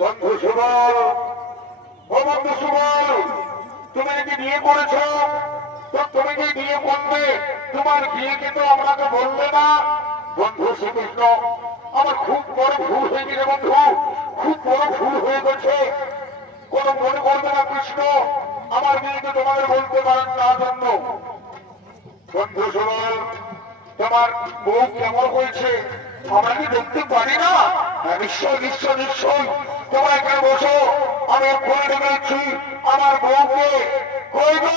বন্ধু সুবল, ও বন্ধু সুবল, তুমি নাকি বিয়ে করেছো? তো তুমি যে বিয়ে করবে, তোমার বিয়েকে তো আমাকে বললে না। বন্ধু শ্রীকৃষ্ণ, আমার খুব বড় ভুল হয়ে গেছে বন্ধু, খুব বড় ভুল হয়ে গেছে। কোনো মনে করবে না কৃষ্ণ, আমার বিয়েকে তোমাদের বলতে পারেন না জন্য। বন্ধু সুবল, তোমার বউ কেমন হয়েছে আমরা কি দেখতে পারি না? নিশ্চয় নিশ্চয় নিশ্চয়, তোমরা এখানে বসো, আমি করে রেখেছি আমার বউকে। কই গো?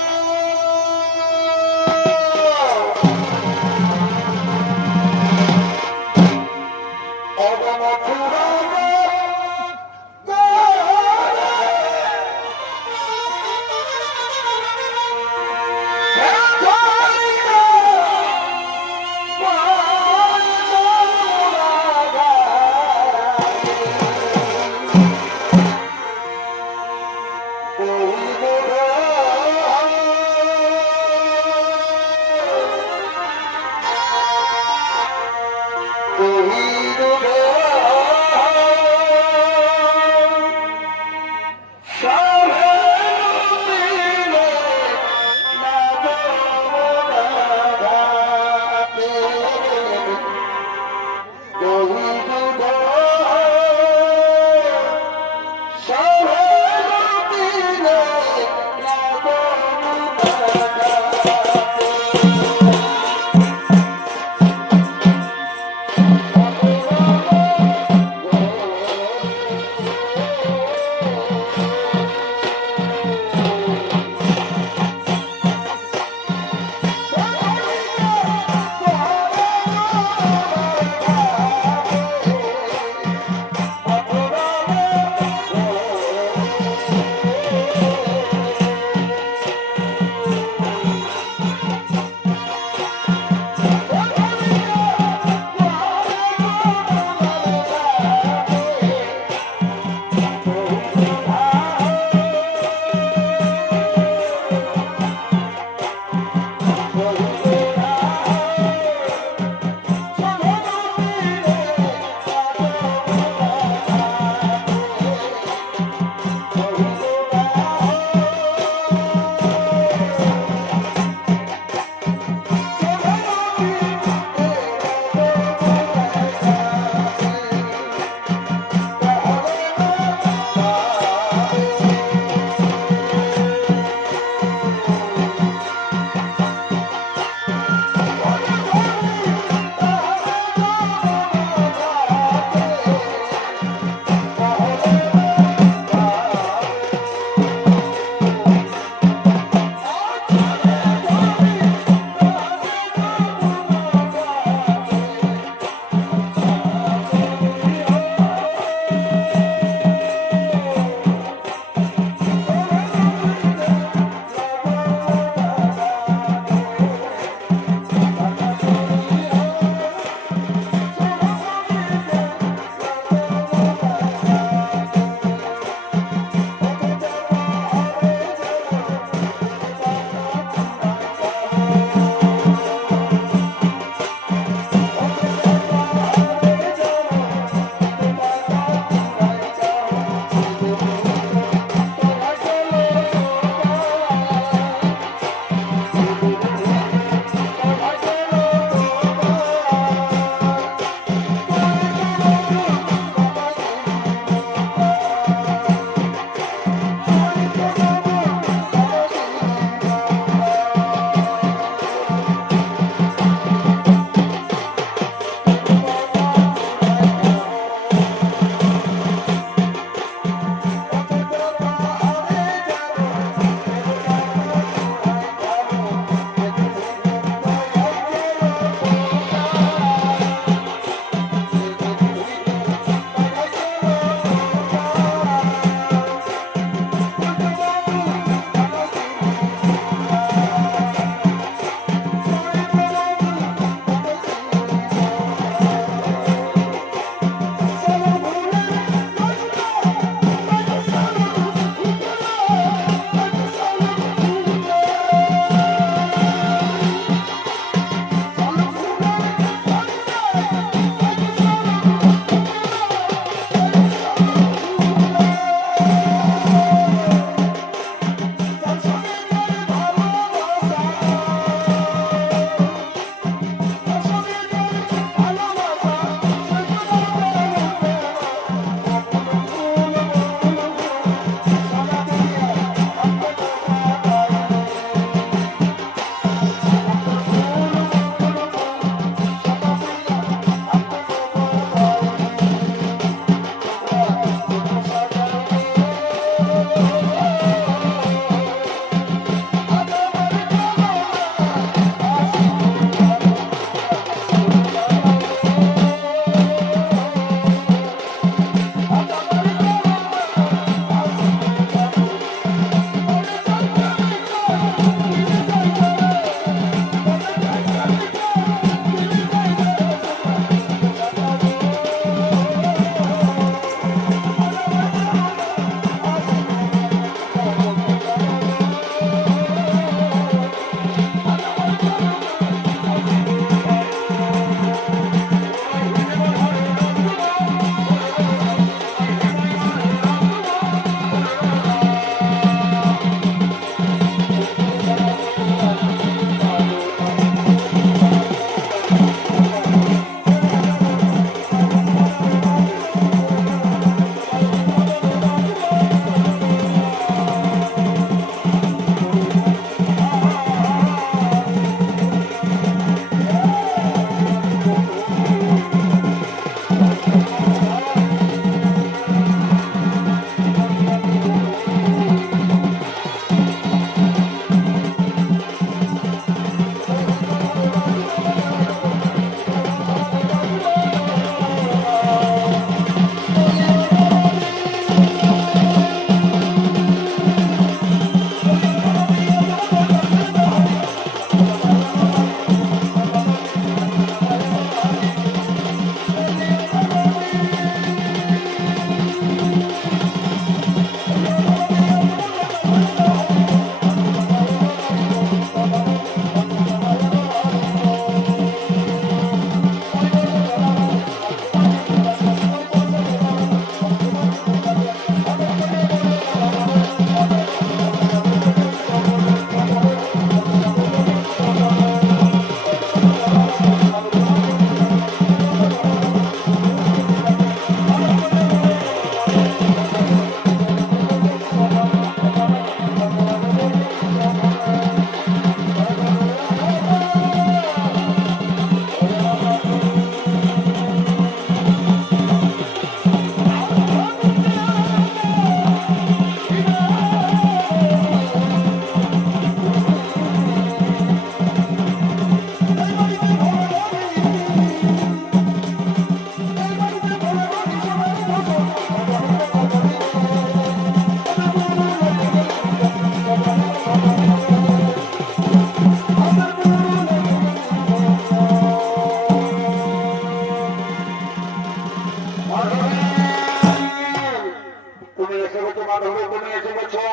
তুমি এসে গেছো মাধবী, তুমি এসে গেছো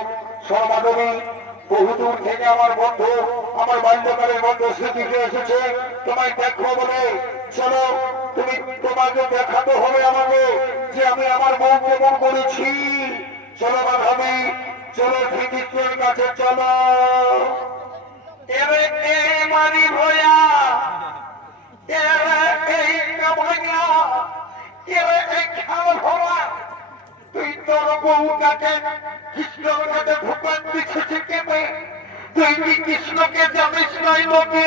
সমাধবী। বহুদূর থেকে আমার বন্ধু, আমার বাল্যকালের বন্ধু স্মৃতিকে এসেছে তোমায় দেখো বলে। চলো তুমি, তোমাকে দেখাতে হবে আমাকে যে আমি আমার বউ কেমন করেছি। চলো মাধবী, চলো শ্রীকৃষ্ণের কাছে চলো। এরে এ মারি ভয়া, এরে এই কামাইয়া, এরে এই খাল ভরা, তুই তোর বউটাকে কৃষ্ণর কাছে ঢুকান দিচ্ছিস কেমে? তুই কি কৃষ্ণকে জানিস নাই লোকে?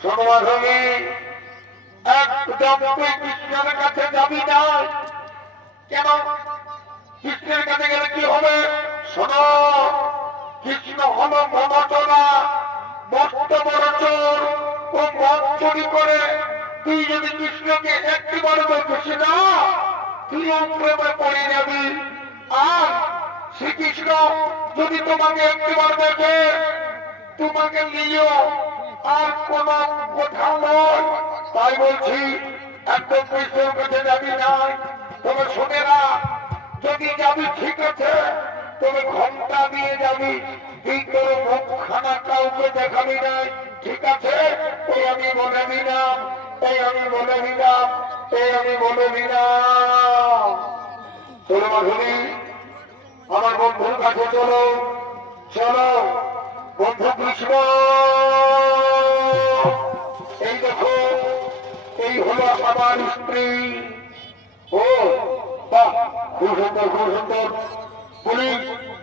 শোনো মাধবী, একদম তুই কৃষ্ণের কাছে যাবি না। কেন? কৃষ্ণের কাছে গেলে কি হবে? শোনো, কৃষ্ণ হল মমতনা, মস্ত বড় চোর। ও মদ চুরি করে। তুই যদি কৃষ্ণকে একটিবার বলছিস না, তুইও প্রেমে পড়ে যাবি। আর শ্রীকৃষ্ণ যদি তোমাকে একটিবার দেখে, তোমাকে নিয়েও আর কোন কোথাও নয়। তাই বলছি একদম কৃষ্ণের কাছে যাবি না। তবে শোনে না, যদি যাবি ঠিক আছে, তবে ঘন্টা দিয়ে যাবি। তুই তোর মুখখানা কাউকে দেখাবি নাই, ঠিক আছে? এই আমি বলে দিলাম, এই আমি বলে দিলাম, এই আমি বলে দিলাম। চলো মাধবী, আমার বন্ধুর কাছে চলো। চলো বন্ধু কৃষ্ণ, এই দেখো, এই হলো আমার স্ত্রী। ও বাহ, খুব সুন্দর, খুব সুন্দর। বলি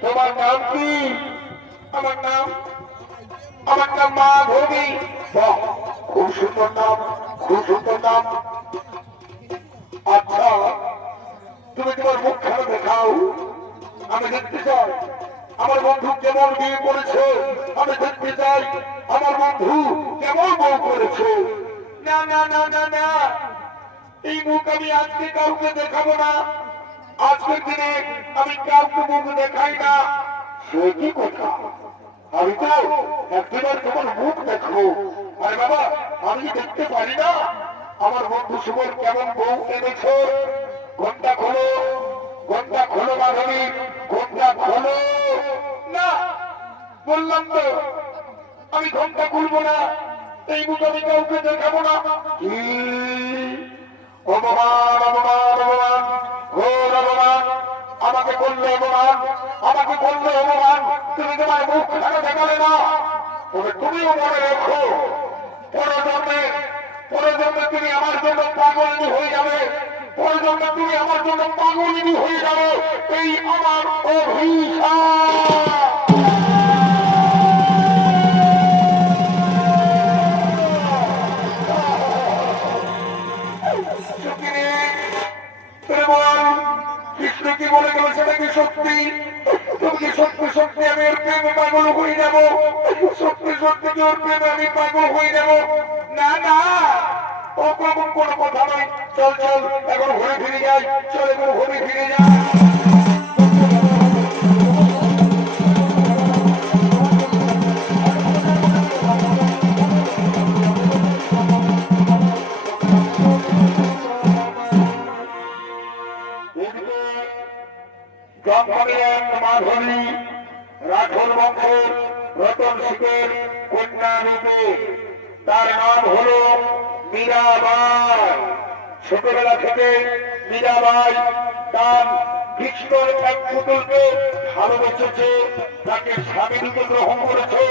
তোমার নাম কি? আমার নাম মাধবী। বাহ, খুব সুন্দর নাম, খুব সুন্দর নাম। আচ্ছা, তুমি তোমার মুখখানা দেখাও, আমি দেখতে চাই আমার বন্ধু কেমন বিয়ে করেছে। আমি দেখতে চাই আমার বন্ধু কেমন বউ করেছে। না না না না না, এই মুখ আমি আজকে কাউকে দেখাবো না। আজকের দিনে আমি কাউকে মুখ দেখাই না। সে কি কথা? আমি তো একবার তোমার মুখ দেখবো। আরে বাবা, আমি দেখতে পারি না আমার বন্ধু সুমন কেমন বউ এনেছে? ঘন্টা খোলো, ঘন্টা খোলো মাধবী, ঘন্টা খোলো। না, বললাম তো আমি ঘন্টা খুলবো না। এই মুখ আমি কাউকে দেখাবো না। অপমান, অপমান, অপমান, ঘোর অপমান। আমাকে করলে অপমান, আমাকে করলে অপমান। তুমি তোমার মুখ খানা দেখালে না। তবে তুমিও মনে রেখো, পরজন্মে তুমি আমার জন্য পাগলিনী হয়ে যাবে। পরজন্মে তুমি আমার জন্য পাগলিনী হয়ে যাবে। এই আমার অভিশাপ। কৃষ্ণ কি বলে গেল সেটা কি সত্যি? তুমি কি সত্যি সত্যি আমি ওর প্রেমে পাগল হয়ে যাব? সত্যি সত্যি কি ওর প্রেমে আমি পাগল হয়ে যাব? না না, ওরকম কোনো কথা নয়। চল চল, এখন ঘুরে ফিরে যাই। চল, এখন ঘুরে ফিরে যাই। মাধবী রাঠোর বংশের রতন সিংহের কন্যা রূপে, তার নাম হল মীরাবাই। ছোটবেলা থেকে মীরাবাই তার কৃষ্ণর এক পুতুলকে ভালোবেসেছে, তাকে স্বামী রূপে গ্রহণ করেছে।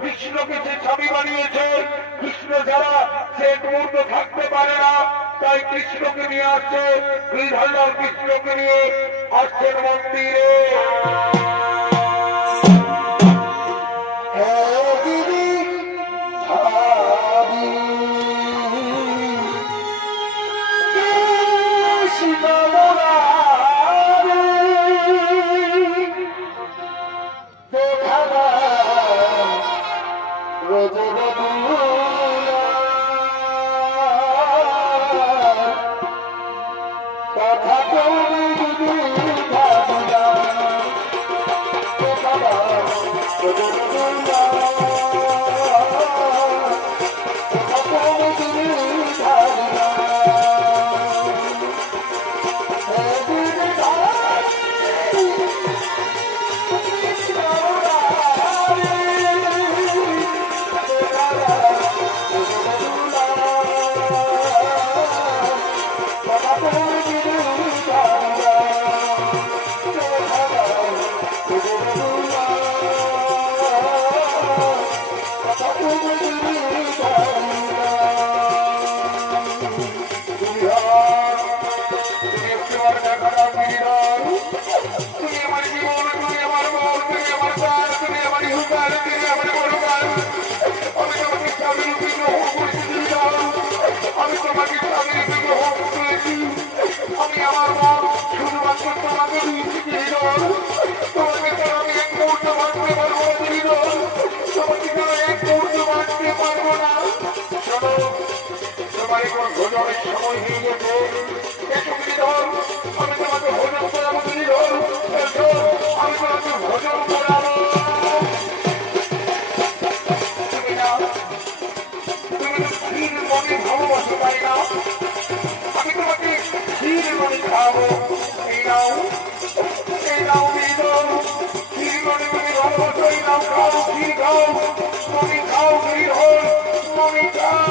কৃষ্ণকে সে স্বামী বানিয়েছে। কৃষ্ণ ছাড়া সে এক মুহূর্ত থাকতে পারে না। তাই কৃষ্ণকে নিয়ে আসছে, গৃহলাল কৃষ্ণকে নিয়ে আসছেন মন্দিরে। তুমি আমার জীবন, তুমি আমার মন, তুমি আমার প্রাণ, তুমি আমার হুঙ্কার, তুমি আমার মনোকার। আমি তোমাকে স্বামীর বিগ্রহ করেছি দিদিরাও, আমি তোমাকে স্বামীর বিগ্রহ করেছি। আমি আমার মন শুধুমাত্র তোমাকে দিয়েছি দিদিরাও। তোমাকে তো আমি এক মুহূর্ত বাঁচতে পারবো না দিদিরাও, তোমাকে তো এক মুহূর্ত বাঁচতে পারবো না। শোনো, তোমার এখন ভোজনের সময় হয়ে গেছে। এসো দিদিরাও, আমি তোমাকে ভোজন করাবো দিদিরাও। এসো, আমি তোমাকে ভোজন করাবো। তুমি না, তুমি তো ক্ষীর মনে ভালোবাসো তাই না? আমি তোমাকে ক্ষীর মনে খাবো। এই নাও, এই নাও, এই নাও, ক্ষীর মনে মনে ভালোবাসো। এই নাও, খাও, ক্ষীর খাও, মনে খাও, ক্ষীর হোক, মনে খাও।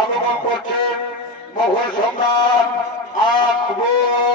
আগমন করছেন মোগল সম্রাট আকবর।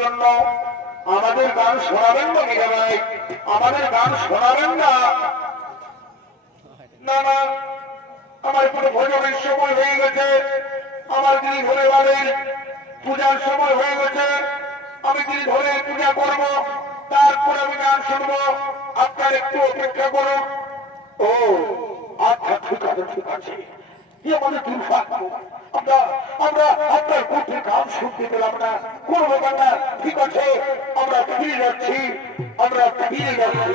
জন্য আমাদের গান শোনাবেন না মিরা ভাই? আমাদের গান শোনাবেন না? না না, আমার কোনো ভোজনের সময় হয়ে গেছে, আমার যিনি ধরে বাড়ির পূজার সময় হয়ে গেছে, আমি যিনি ধরে পূজা করব, তারপর আমি গান শুনবো। আপনার একটু অপেক্ষা করুন। ও আচ্ছা, ঠিক আছে ঠিক আছে, কি আমাদের দুর্ভাগ্য, আমরা আমরা আপনার কণ্ঠে গান শুনতে পেলাম না, কোনো ব্যাপার না, ঠিক আছে, আমরা ফিরে যাচ্ছি, আমরা ফিরে যাচ্ছি।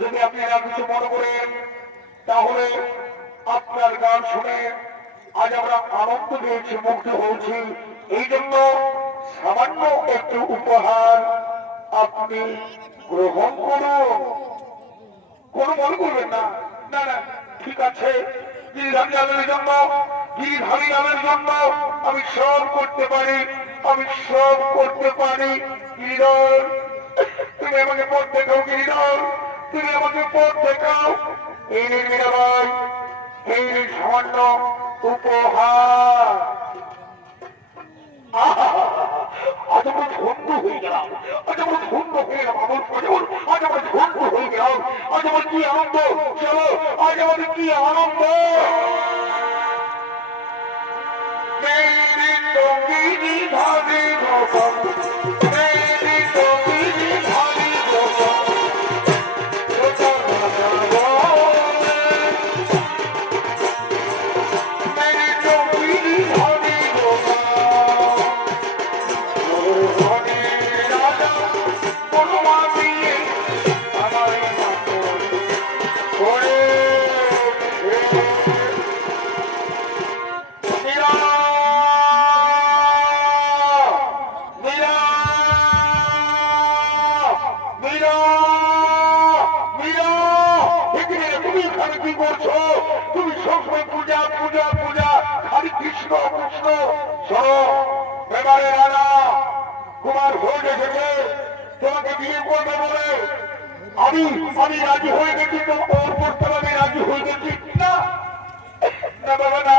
যদি আপনারা কিছু মনে করেন তাহলে আপনার গান শুনে আজ আমরা আনন্দ পেয়েছি, মুগ্ধ হয়েছি, এই জন্য সামান্য একটু উপহার আপনি গ্রহণ করুন। কোনো মনে করবেন না, না না, ঠিক আছে, গিরিধারী লালের জন্য, গিরিধারী লালের জন্য আমি সব করতে পারি, আমি সব করতে পারি। গিরিধর, তুমি আমাকে পথ দেখাও, গিরিধর, তুমি আমাকে পথ দেখাও। এই মীরাবাই, এই সামান্য উপহার। আজ আমরা ধন্য হয়ে গেলাম, আজ আমরা ধন্য হয়ে গেলাম, আজ আমরা ধন্য হয়ে গেলাম, আজ আমার কি আনন্দ, চলো আজ আমাদের কি আনন্দ। শোনো, এবারে রাজা কুমার ভোজ এসেছে তোমাকে বিয়ে করবে বলে আমি আমি রাজি হয়ে গেছি। তো ওর প্রস্তাব আমি রাজি হয়ে গেছি। না না বাবা না,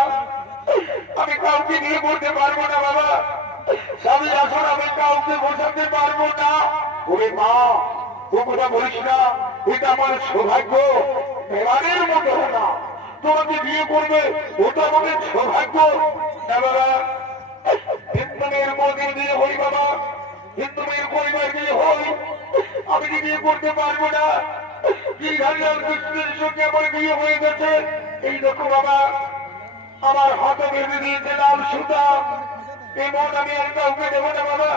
আমি কাউকে বিয়ে করতে পারবো না বাবা। স্বামী আসলে আমি কাউকে বোঝাতে পারবো না। ওরে মা, ও কথা বলিস না, এটা আমার সৌভাগ্য। এবারের মতো না তোমাকে বিয়ে করবে, ওটা আমাদের সৌভাগ্য না বাবা। হিন্দু মেয়ের কোনদিন বিয়ে হই বাবা, হিন্দু মেয়ের পরিবার বিয়ে হই, আমি কি বিয়ে করতে পারবো না? কি ধারিয়াল কৃষ্ণের সঙ্গে আমার বিয়ে হয়ে গেছে। এই দেখো বাবা, আমার হাতে বেঁধে দিয়েছে লাল সুতা। এই মন আমি আর কাউকে দেবো না বাবা,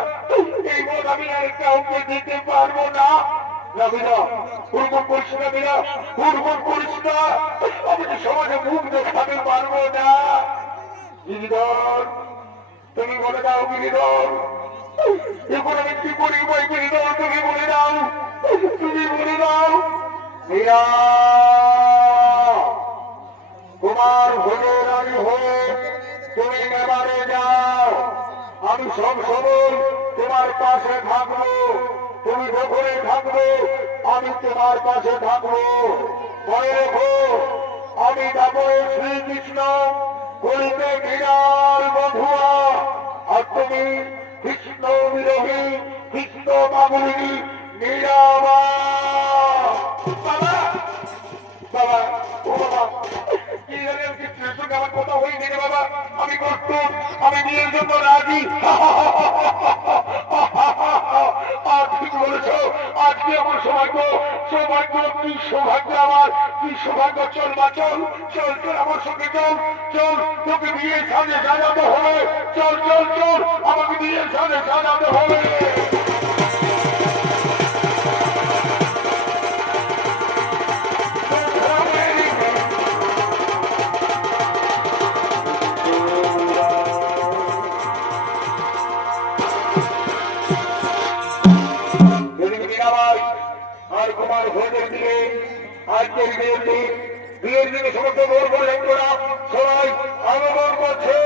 এই মন আমি আর কাউকে দিতে পারবো না। না বিনা হুড়মুড় করিস না, বিনা হুড়মুড় করিস না, আমি তো সমাজে মুখ দেখাতে পারবো না। গিরিধর, তুমি বলে দাও গিরিধর, এখন আমি কি করি ভাই? গিরিধর তুমি বলে দাও, তুমি বলে দাও। মীরা, তোমার ভোজে রাজি হয়ে তুমি এবারে যাও, আমি সব সময় তোমার পাশে থাকবো। তুমি যখনে থাকবে আমি তোমার পাশে থাকবো। মনে রেখো, আমি যাবো শ্রীকৃষ্ণ করিতে বিরাল বধুয়া, আর তুমি কৃষ্ণ বিরোহী, কৃষ্ণ বাবুলি মীরাবা। বাবা বাবা, ও বাবা, কি জানেন কৃষ্ণের সঙ্গে আমার কথা হয়ে গেছে বাবা। আমি কষ্ট, আমি বিয়ের জন্য রাজি। আর ঠিক বলেছ, আজকে আমার সৌভাগ্য। সৌভাগ্য কি সৌভাগ্য আমার, কি সৌভাগ্য। চল বা চল, চল চল আমার সঙ্গে চল, চল তোকে বিয়ের সামনে সাজাতে হবে। চল চল চল, আমাকে বিয়ের সামনে সাজাতে হবে। আর কুমার ভোজের দিকে আজকের বিয়ের দিন, বিয়ের দিনে সমস্ত বোর বলেন তোরা সবাই আগমন করছে।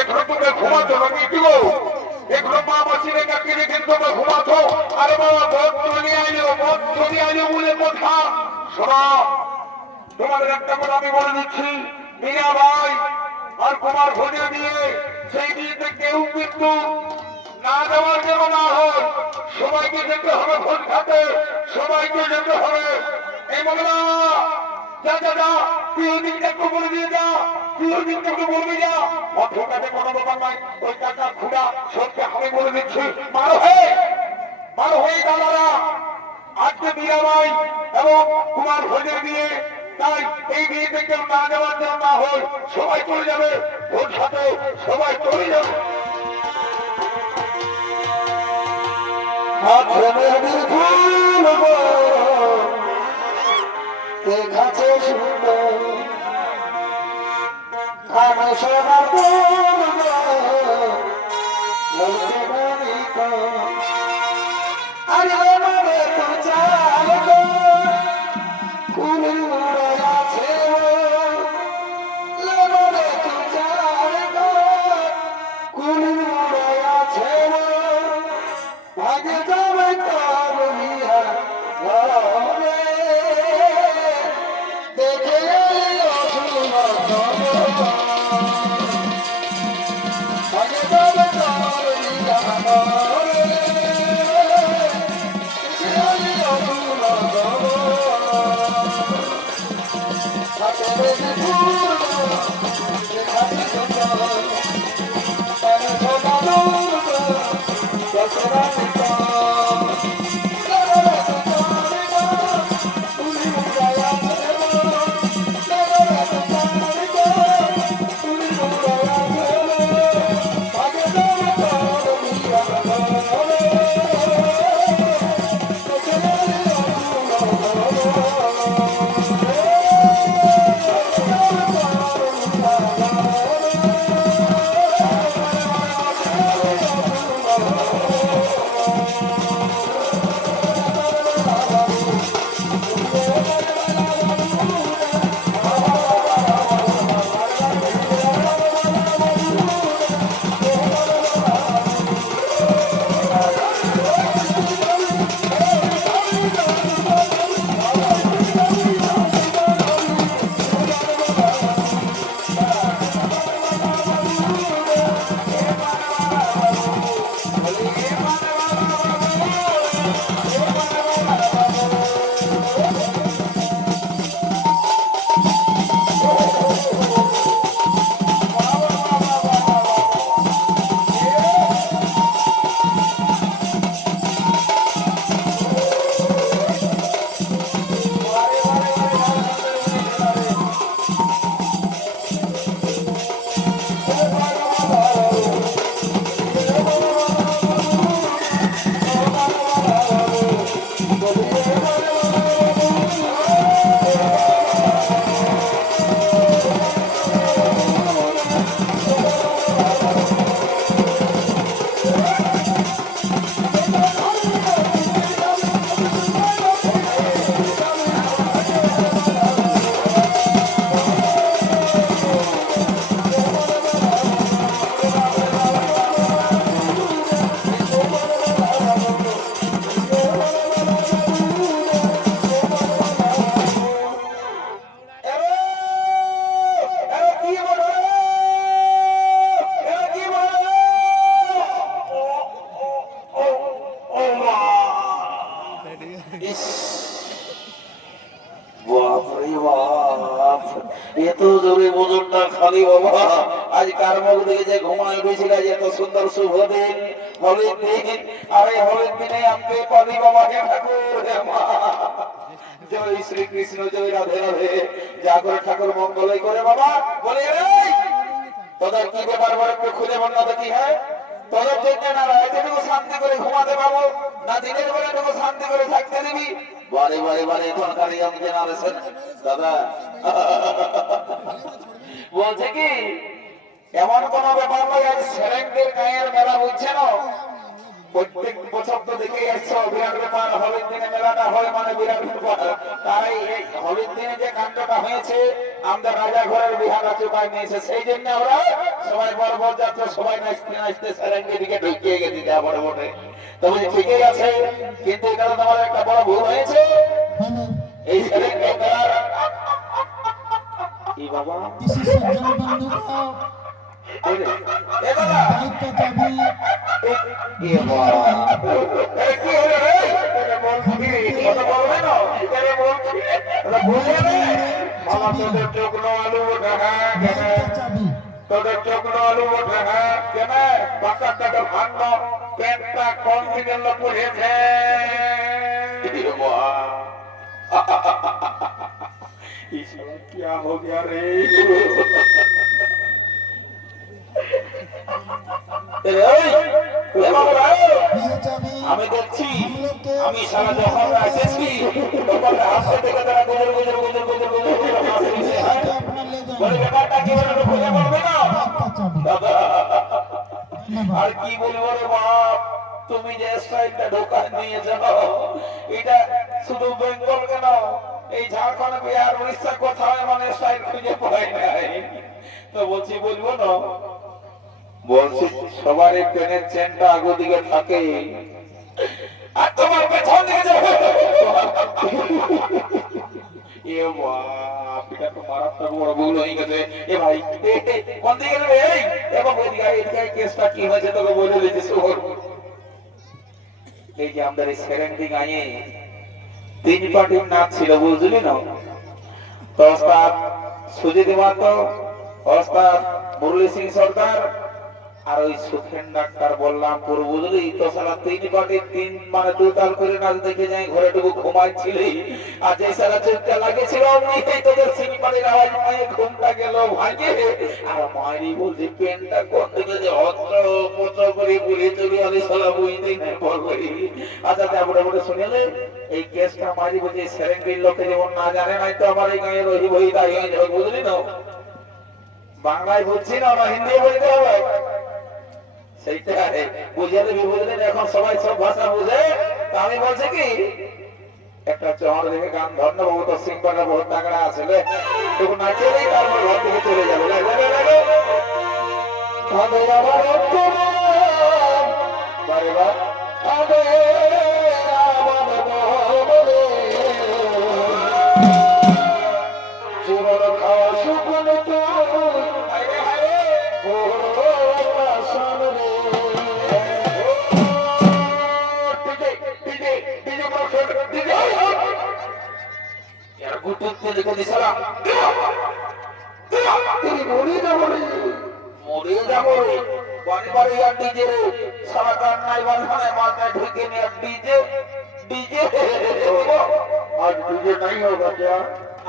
এখনো তোমরা ঘুমাতো নাকি? দিব এখনো মা মাসিরে কাকে রেখে তোমরা ঘুমাতো? আরে বাবা, বোধ চলে আইলো, বোধ চলে আইলো বলে কথা। শোনা, তোমাদের একটা কথা আমি বলে দিচ্ছি, মীরা ভাই আর কুমার ভোজে দিয়ে সেই বিয়েতে কেউ কিন্তু না দেওয়ার যেন না হয়। সবাইকে যেতে হবে ভোজ খাতে, সবাইকে যেতে হবে। এই মহিলা যা যা যা, তুই ওই দিকটা একটু বলে দিয়ে যা, তুই ওই দিকটা একটু বলবি যা। অর্থের কাছে কোনো ব্যাপার নাই, ওই টাকা খুঁড়া সবকে আমি বলে দিচ্ছি। মারো হয়ে দাদারা, আজকে মীরা ভাই এবং কুমার ভোজের বিয়ে, তাই এই বিয়েতে কেউ না যাওয়ার জন্য না হয়, সবাই চলে যাবে ভোজ সাথে, সবাই চলে যাবে। Oh, পারি বাবা আজ কার মুখ দিয়ে যে ঘুমায় উঠেছিল যে এত সুন্দর শুভ দিন হোলির দিন আর এই হোলির দিনে আনতে পারি বাবা হে ঠাকুর হে মা জয় শ্রীকৃষ্ণ জয় রাধে রাধে যা করে ঠাকুর মঙ্গলই করে বাবা বলে তোদের কি ব্যাপার বলে একটু খুলে বল না তো কি হয় তোদের জন্য না রাতেটুকু শান্তি করে ঘুমাতে পাবো না দিনের বেলাটুকু শান্তি করে থাকতে দিবি বারে বারে বারে এখনকার ইয়ং জেনারেশন দাদা বলছে কি এমন কোন ব্যাপার নয় আজ সেরেঙ্গের গায়ের মেলা বুঝছে না প্রত্যেক বছর তো দেখে আসছো বিরাট ব্যাপার হোলির দিনে মেলাটা হয় মানে বিরাট ব্যাপার তাই এই হোলির দিনে যে কাণ্ডটা হয়েছে আমাদের রাজা ঘরের বিহারা চুকায় নিয়েছে সেই জন্য আমরা সবাই বড় বড় যাত্রা সবাই নাচতে নাচতে সেরেঙ্গের দিকে ঢুকিয়ে গেছি যা বড় বড়ে তবে ঠিকই আছে কিন্তু এখানে তোমার একটা বড় ভুল হয়েছে এই সেরেঙ্গে মেলার কি বাবা তোদের চোখলো আলু ওঠে হ্যাঁ কেন বাচ্চাটাকে ভাঙল প্যান্টটা কম দিনের লোক পড়েছে क्या हो गया रे আমি দেখছি আমি সারা যখন এসেছি তখন হাসতে দেখে তারা গুজর গুজর গুজর গুজর গুজর হাসছে বলে ব্যাপারটা কি বলে খুঁজে পারবে না আর কি বলবো রে বাপ তুমি যে স্টাইলটা ঢোকায় নিয়ে যাও এটা শুধু বেঙ্গল কেন এই ঝাড়খণ্ড বিহার উড়িষ্যা কোথাও এমন স্টাইল খুঁজে পাই নাই তো বলছি বলবো না বলছি সবার এই ট্রেনের চেনটা আগো দিকে থাকে আর তোমার পেছন দিকে যাবে এ বাপ এটা তো মারাত্মক বড় ভুল হয়ে গেছে এ ভাই কোন দিকে যাবে এই বাবা ওই দিকে কেসটা কি হয়েছে তোকে বলে দিয়েছি শোন এই যে আমাদের এই সেরেন্ডি গায়ে তিন পার্টির নাচ ছিল বুঝলি না তো ওস্তাদ সুজিত মাহাতো ওস্তাদ মুরলী সিং সরকার আর ওই সুখেন ডাক্তার বললামপুর বুঝলি তো সারা তিন পার্টির তিন মানে দুতাল করে নাচ দেখে যাই ঘরেটুকু ঘুমাইছিলি আর যে সারা চোখটা লাগেছিল তোদের সিং পাড়ির আওয়াজ পায়ে ঘুমটা গেল ভাঙে আর মায়েরই বলছে পেনটা কোন দিকে যে অস্ত্র পত্র করে পুড়ে চলে আলি সালা বুঝতেই নাই বলবি আচ্ছা তারপরে বলে শুনেলে এই কেসটা মারি বলছে সেরেঙ্গির লোকে যেমন না জানে নাই তো আমার এই গায়ে রহি বহি দাঁড়িয়ে যাবে বুঝলি না বাংলায় বুঝছি না হিন্দি বলতে হবে সেইটাই বুঝিয়ে দেবি বুঝলেন এখন সবাই সব ভাষা বুঝে আমি বলছি কি একটা চহর দেখে গান ধন্য বাবু তো সিংপাটা বহুত টাকা আছে তখন নাচে নেই তারপর ঘর থেকে চলে যাবে জীবন খাওয়া সুকুন তো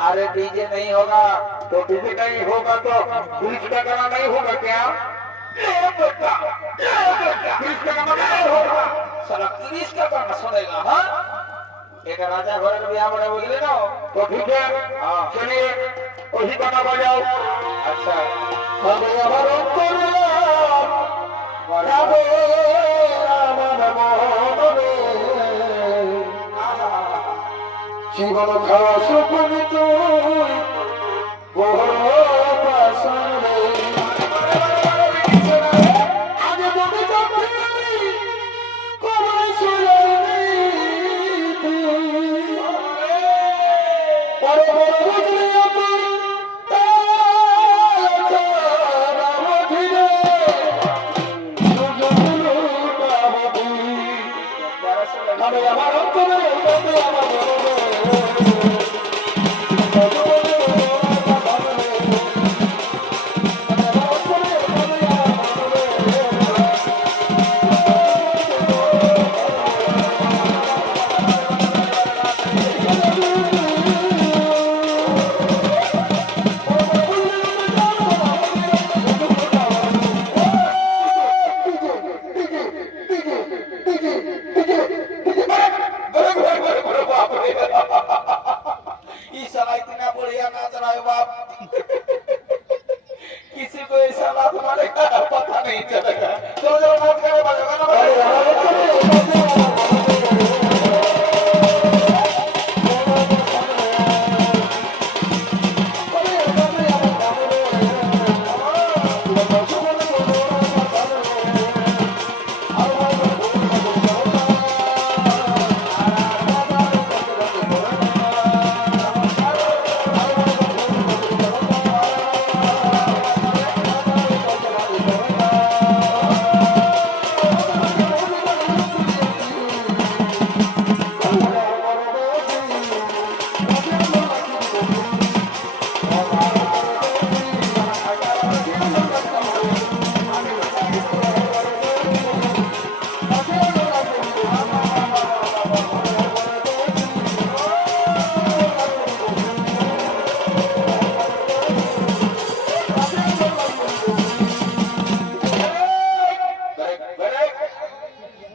अरे डीजे नहीं होगा तो डीजे नहीं होगा तो पुलिस का गाना नहीं होगा क्या पुलिस का गाना नहीं होगा साला पुलिस का गाना सुनेगा हाँ एक राजा घर में बिहार बड़े बोले ना तो ठीक है चलिए वही गाना बजाओ अच्छा জীবন খাওয়া সুকুন তুই বড় পাশারে আগে বলে যাবি কমাই শুয়াইনি বড় বড় বুঝলি তুই আমি আমার অন্তরে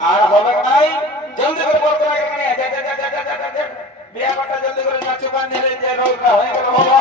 আর হবে নাই জলদি করে বলতে লাগে নিয়ে যা যা যা যা যা যা যা বিয়া করতে জলদি করে না চুকান নিলে যে রোগটা হয়ে গেল বাবা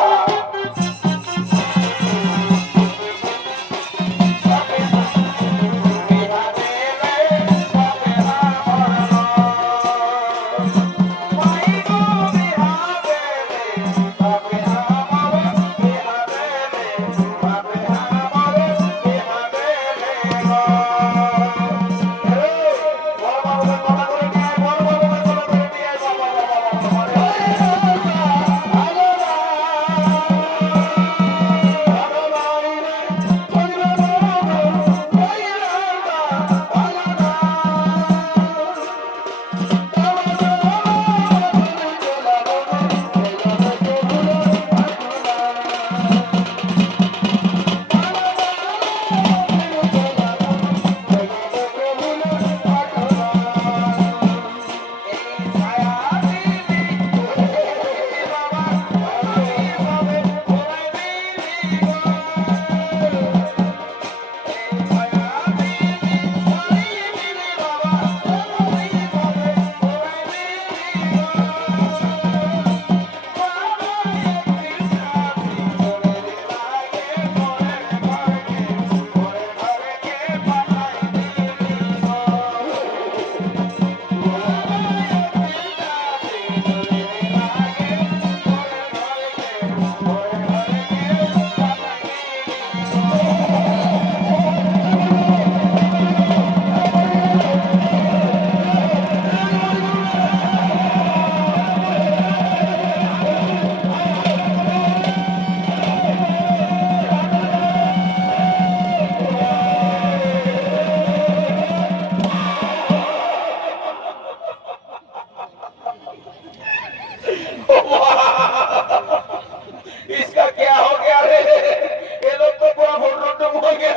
इसका क्या हो गया रे ये लोग तो पूरा फोटो हो गया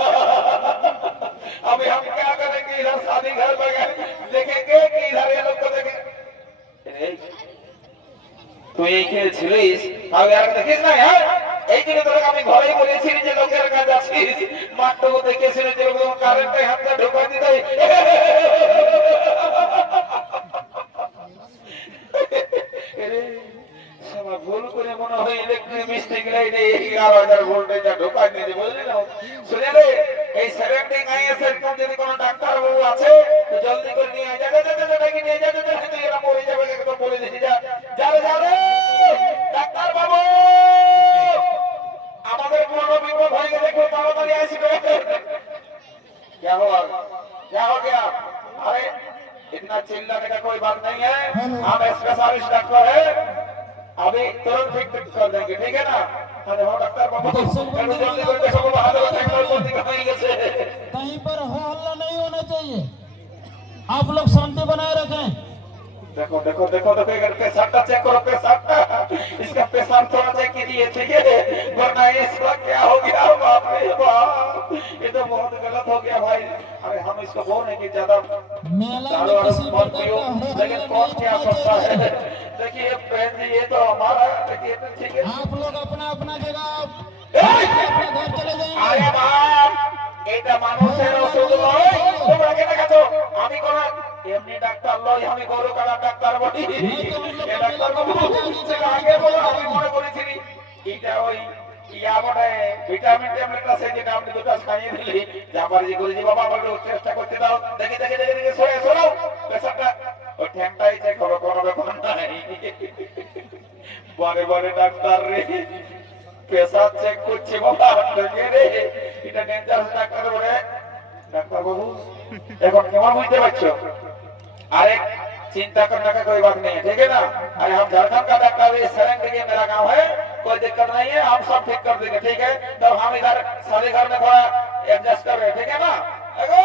अभी हम क्या करेंगे इधर शादी घर में गए देखेंगे कि इधर ये लोग को देखेंगे তুই এই খেলছিলিস তাহলে আর দেখিস না হ্যাঁ এই জন্য তোকে আমি ঘরেই বলেছি যে লোকের কাছে আসিস মাঠটাও দেখেছিল যে লোক কারেন্টে হাতটা ঢোকা দিতে ভুল করে মনে হয় ইলেকট্রিক মিস্ত্রি লাইনে 11,000 ভোল্টেজটা ঢোকা দিয়েছে বুঝলি না শুনে রে এই সারাউন্ডিং আইএসএর কোন যদি কোনো ডাক্তার বাবু আছে তো জলদি করে নিয়ে যা যা যা যা ডাকি নিয়ে যা যা যা তুই এরা মরে যাবে একদম বলে দিছি যা যা রে যা রে ডাক্তার বাবু আমাদের পুরো বিপদ হয়ে গেছে খুব তাড়াতাড়ি আসবে क्या हो गया अरे इतना चिल्लाने का कोई बात नहीं है हम स्पेशलिस्ट डॉक्टर है अभी तुरंत ठीक कर देंगे ठीक है ना अरे हो डॉक्टर बाबू जल्दी करके सब बाहर कहीं पर हो हल्ला नहीं होना चाहिए आप लोग शांति बनाए रखें देखो देखो देखो देखो इधर पेशाब चेक करो पेशाब इसका पेशाब थोड़ा चेक कीजिए ठीक है वरना इसका क्या हो गया बाप रे बाप ये तो बहुत गलत हो गया भाई अरे हम इसको बोल रहे कि ज्यादा मेला में किसी प्रकार का लेकिन कौन क्या सोचता है देखिए बहन जी ये तो हमारा देखिए तो ठीक है आप लोग अपना अपना जगह अपने घर चले जाएंगे আরে বাপ এটা মানুষের ওষুধ নয় তোমরা কে দেখাছো আমি কোন এমনি ডাক্তার লই আমি গরু কাটা ডাক্তার বলি এই ডাক্তার বাবু আগে বলো আমি মনে করেছিলি এটা ওই ইয়া বটে ভিটামিন ট্যাবলেট আছে যেটা আপনি দুটো খাইয়ে দিলি জামার জি করেছি বাবা আমাকে চেষ্টা করতে দাও দেখি দেখি দেখি দেখি সরে সরো পেশাটা ওই ঠ্যাংটাই চেক করো কোনো ব্যাপার নাই বারে বারে ডাক্তার রে পেশা চেক করছে বাবা দেখে রে এটা ডেঞ্জারাস ডাক্তার বলে ডাক্তার বাবু এখন কেমন বুঝতে পারছো अरे चिंता करने का कोई बात नहीं है ठीक है ना अरे हम झारखंड का डॉक्टर इस सरंग के मेरा गांव है कोई दिक्कत नहीं है हम सब ठीक कर देंगे ठीक है तो हम इधर शादी घर में थोड़ा एडजस्ट कर रहे हैं ठीक है ना देखो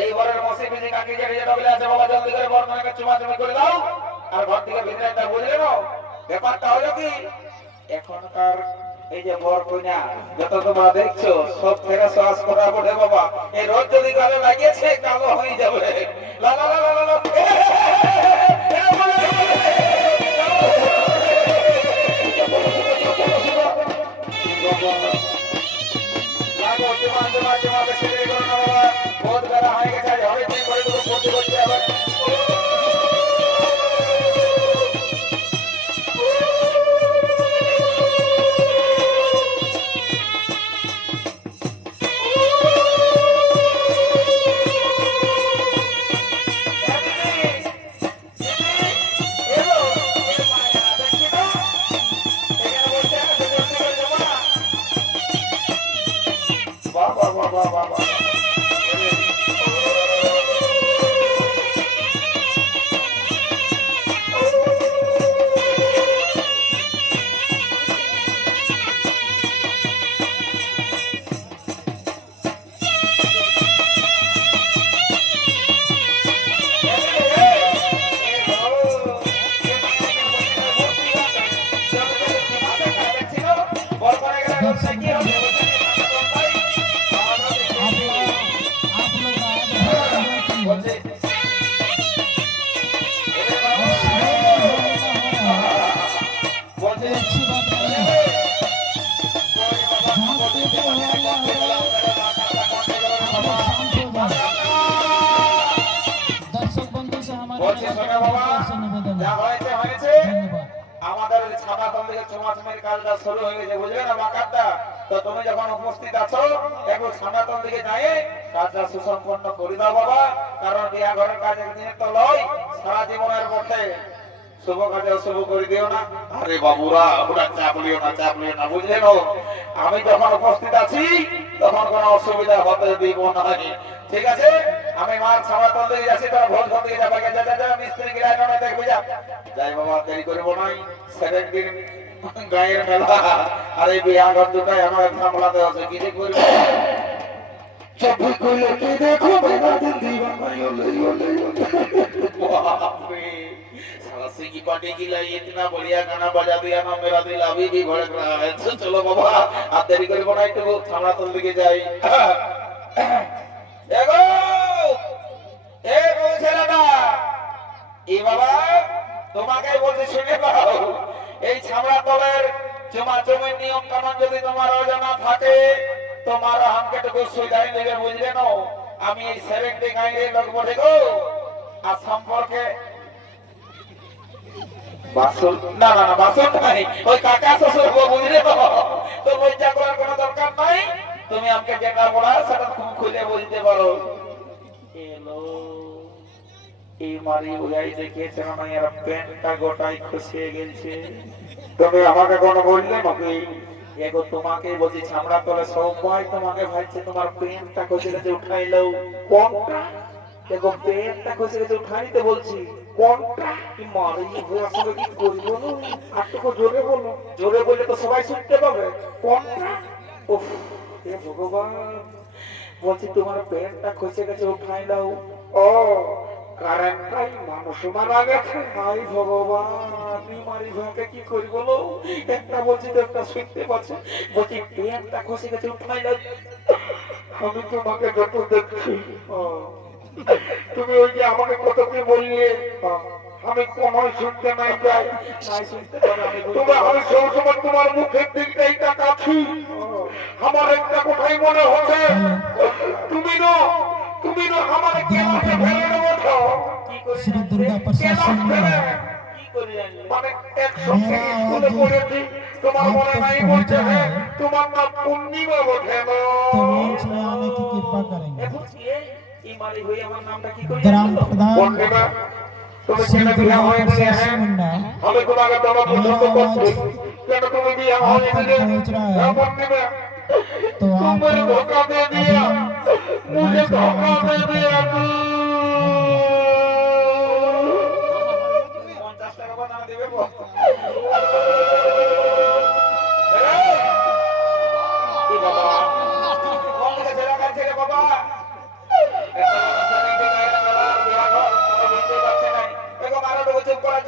এই বরের মসিবি জি কাকি যেটা বলে আছে বাবা জলদি করে বর্ণনাকে চুমাচুমি করে দাও আর ঘর থেকে ভিতরে একটা বুঝলে না ব্যাপারটা হলো কি এখনকার এই যে বর কইনা যত তোমরা দেখছো সব থেকে শ্বাস করা বলে বাবা এই রোদ যদি গালে লাগিয়েছে কালো হয়ে যাবে লা লা লা লা লা লাগো জমা জমা জমা বেশি করে না বাবা বহুত বেলা হয়ে গেছে হবে তুই করে দেবো না বাবা, সে নিবেদন যা হয়েছে হয়েছে। ধন্যবাদ আমাদের ওই ছানাতল থেকে চুমাচুমির কাজটা শুরু হয়ে গেছে, বুঝলে না বাকারটা? তো তুমি যখন উপস্থিত আছো একটু ছানাতল দিকে যাই কাজটা সুসম্পন্ন করে দাও বাবা, কারণ বিয়া ঘরের কাজ একদিনের তো লয়, সারা জীবনের পথে শুভ কাজে অশুভ করে দিও না। আরে বাবুরা, ওরা চাপ লিও না, বুঝলে না? আমি যখন উপস্থিত আছি তখন কোনো অসুবিধা হতে দিব না, ঠিক আছে? আমি মার ছানাতল দিকে যাচ্ছি, তোরা ভোজ ঘর দিকে যাবে, যা মিস্ত্রি গিরায় না দেখবে, যা যাই বাবা, দেরি করবো নাই। 7 দিন গায়ের মেলা আর এই বিয়া ঘর দুটাই আমার সামলাতে হচ্ছে, কি যে করবো। सभी को लेके देखो मेरा दिल दीवाना बापरे, साला सिंगी पार्टी की लाई इतना बढ़िया गाना बजा दिया ना, मेरा दिल अभी भी भड़क रहा है। तो चलो बाबा, आप देरी করে বনাই তো ছানাতল দিকে যাই। দেখো এ বলছেনা এ বাবা, তোমাকে বলতে শুনে নাও, এই ছানাতলের চুমাচুমির নিয়ম কানুন যদি তোমার অজানা থাকে, তোমার আমাকে তো সুবিধাই দেবে, বুঝলে না? আমি এই 70 গাইয়ের লোক বলে গো, আর সম্পর্কে বাসন না বাসন নাই, ওই কাকা শ্বশুর বুঝলে তো, তো লজ্জা করার কোনো দরকার নাই। তুমি আমাকে যেটা বলা সেটা তুমি খুলে বলতে পারো। এলো এই মারি উড়াই দেখিয়েছে না, এর প্যান্টটা গোটাই খসিয়ে গেছে। তুমি আমাকে কোনো বললে নাকি? এগো তোমাকে বলছি, ছামড়া তলে সবাই তোমাকে ভাবছে তোমার প্যান্টটা খসে গেছে, উঠাই লও। কোনটা? এগো প্যান্টটা খসে গেছে, উঠাই দিতে বলছি। কোনটা? কি মারি হয়ে আসলে কি করবো? আর তো জোরে বলো, জোরে বললে তো সবাই শুনতে পাবে। কোনটা? উফ, হে ভগবান, বলছি তোমার প্যান্টটা খসে গেছে, উঠাই দাও। ও কারেন্টটাই মানুষ মারা গেছে। হাই ভগবান, মারি ভাইকে কি করি বলো? একটা বলছি তো একটা শুনতে পাচ্ছি, বলছি প্যান্টটা খসে গেছে, উঠাই দাও। আমি তোমাকে যত দেখছি তুমি ওই যে আমাকে কত কি বললে আমি কোন শুনতে নাই যাই নাই শুনতে পাবে, আমি তোমার আমি সবসময় তোমার মুখের দিকটাই তাকাচ্ছি। আমার একটা কোথায় মনে হচ্ছে তুমি না আমার কেলাসে ফেলে নেবো। কি করে শ্রী দুর্গা প্রসাদ কেলাস সিংহ ফেলে কি করে জানলে? মানে একসঙ্গে স্কুলে পড়েছি, তোমার মনে নাই বলছে হ্যাঁ তোমার নাম পূর্ণিমা বটে না। तो मंच में आने की कृपा करेंगे এ বলছি এই মারি হই আমার নামটা কি করে ग्राम জানলো? प्रधान পূর্ণিমা তুমি श्री কেন বিয়ে दुर्गा হয়ে গেলে? प्रसाद হ্যাঁ मुंडा আমি তোমাকে তোমার পছন্দ করছি, কেন তুমি বিয়ে হয়ে গেলে? হ্যাঁ পূর্ণিমা, तो आप तुम्हें धोखा दे दिया, मुझे धोखा दे दिया तू। 50 টাকা বানা দেবে বল। কি বাবা, কোন দিকে ছেড়ে কাছে রে বাবা? এত মানুষের এই দিকে আইরা মেলা বিয়া ঘর, তুমি বুঝতে পারছে নাই। দেখো মারো তো, চুপ করা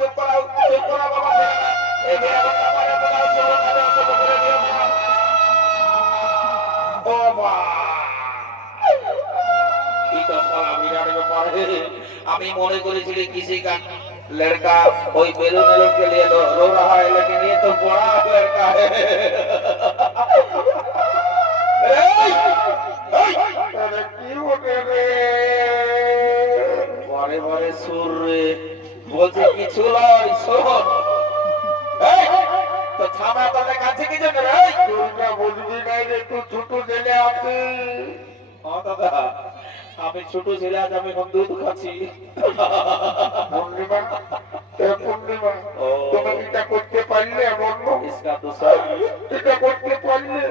বাবা, ছেড়ে না। এই বিয়া ঘরটা পারে তো দাও, শুরু করে দিও না। ও বাবা, কি তো সারা বিরাট ব্যাপার है। আমি মনে করেছিলি किसी का लड़का कोई बेलून के लिए रो रहा है, लेकिन ये तो बड़ा लड़का है। अरे क्यों रे? বারে বারে সুর রে, বলছে কিছু লয়, শোন। এই, তো থামা তাদের কাছে কি জন্য রে? তোমরা বুঝবি নাই রে, তুই ছোট ছেলে আছে। হ্যাঁ দাদা, আমি ছোট ছেলে, আজ আমি এখন দুধ খাচ্ছি। পূর্ণিমা, এ পূর্ণিমা, ও। তুমি এটা করতে পারলে বলবো? इसका दूसरा এটা করতে পারলে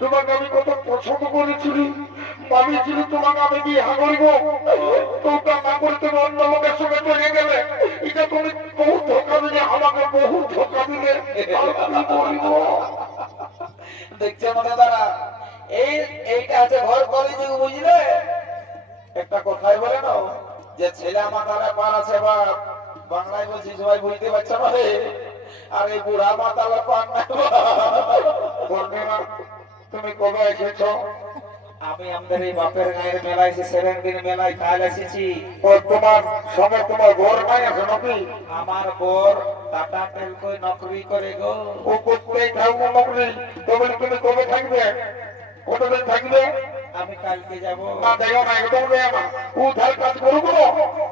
তোমাকে আমি কত পছন্দ করেছিলি, ভাবিছিলি তোমাকে আমি বিয়ে করবো, তোমরা না করে তুমি অন্য লোকের সঙ্গে চলে গেলে। এটা তুমি বহু ধোকা দিলে, আমাকে বহু ধোকা দিলে। আর কি বলবো? দেখছে মনে দাঁড়া, এইটা আছে ঘর কলেজ, বুঝলে? একটা কথাই বলে না যে ছেলে আমার দ্বারা পার আছে, বা বাংলায় বলছি সবাই বুঝতে পারছে না রে। আর এই বুড়া মাতালা পার না। পূর্ণিমা, তুমি কবে এসেছ? আমি আমাদের এই বাপের গায়ের মেলায় 7 দিন মেলায় কাল এসেছি। ও তোমার সঙ্গে তোমার ঘর নাই আছে নাকি? আমার বোর টাটা টেলকোয় নকরি করে গো। ও করতেই থাকবো নকরি, তবে তুমি কবে থাকবে? কতদিন থাকবে? আমি কালকে যাব। না দেখো না, একদম দেয় না, উদ্ধার কাজ করবো,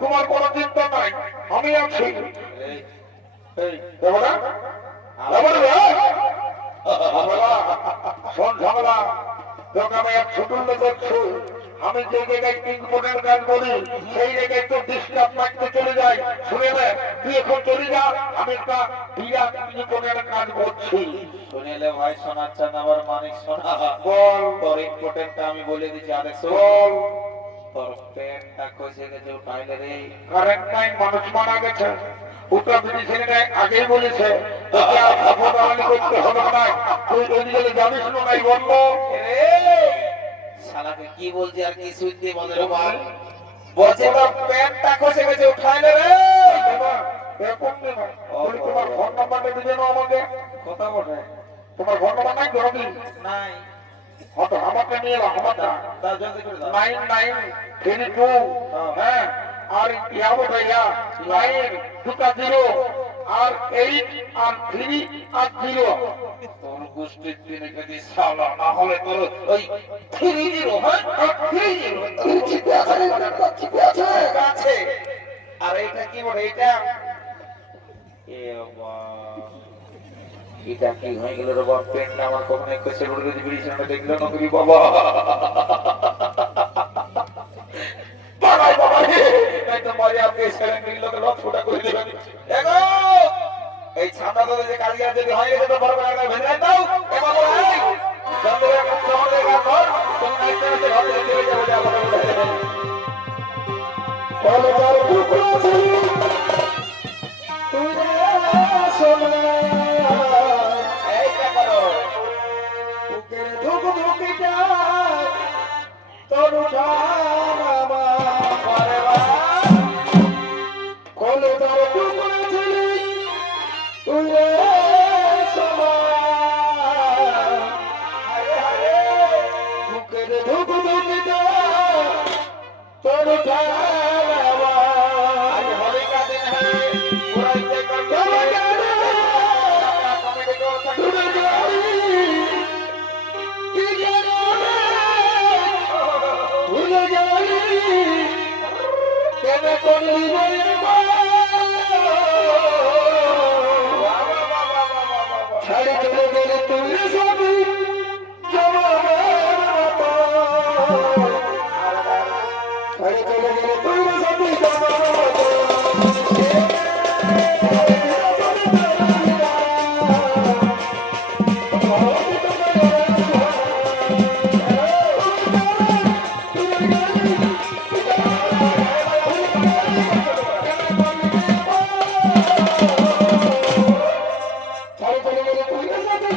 তোমার কোনো চিন্তা নাই। আমি আছি এই, এই, দেবনা দেবনা রে ঝামেলা শোন ঝামেলা তোকে আমি এক ছোট লোক দেখছি আমি যে জায়গায় পিঙ্কপটের কাজ করি সেই জায়গায় তো ডিস্টার্ব মারতে চলে যাই শুনে নে তুই এখন চলে যা আমি একটা বিরাট পিঙ্কপটের কাজ করছি শুনেলে ভাই শোনাচ্ছে না আবার মানিক শোনা বল তোর ইম্পর্টেন্টটা আমি বলে দিচ্ছি আরে শোন বল তোর পেনটা খসে গেছে উঠাইলে রে কারেন্ট নাই মানুষ মারা গেছে ওটা ব্রিটিশের আগেই বলেছে তোকে আর খবরদারি করতে হবে না তুই যদি গেলে জানিস না নাই বলবো শালাকে কি বলছি আর কি শুনতে মনের বার বলছে তোর পেনটা খসে গেছে উঠাইলে রে এরকম নেই তুমি তোমার ফোন নাম্বারটা দিবে না আমাকে কথা বলে তোমার ফোন নাম্বার নাই ধরো কি নাই হয়তো আমাকে নিয়ে এলাম আমারটা তা জলদি করে দাও 9932 হ্যাঁ আর ইয়াবো ভাইয়া 9 দুটা 0 আর 8 আর 3 আর 0 তোর গোষ্ঠীর দিনে যদি শালা না হলে তোর ওই 3-0 হ্যাঁ 3-0 চিপে আছে আছে আর এইটা কি বলে এইটা এ বাবা এটা কি হয়ে গেল রে বাবা পেনটা আমার কখনো একটু সেগুলো যদি বিড়িছানা দেখলো না করি বাবা বাবাই বাবা এই তো মারি আপনি সেলেন দিল লোকে লট ফোটা করে দিবেন দেখো এই ছাতা তো যে কালিয়া যদি হয়ে গেছে তো বড় বড় একটা ভেঙে দাও এ বাবা এই চন্দ্র একটা শহরে গা ঘর তুমি নাইতে নাইতে ঘর থেকে চলে যাবে যা বড় বড় বলে তার টুকরো ছিল তুই রে সোনা এইটা করো বুকের ধুক ধুকিটা তোর উঠানামা পরে বা বলে তার টুকরো ছিল তুই রে সোনা বুকের ধুক ধুকিটা তোর উঠানামা आज होली का दिन है पूरा एंजॉय करते हैं अपना कॉमेडी को संग ছাড়ি চলে গেলে তুমি সবই ছাড়ি চলে গেলে তুমি সবই ছাড়ি চলে গেলে তুমি সবই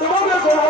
তোমাকে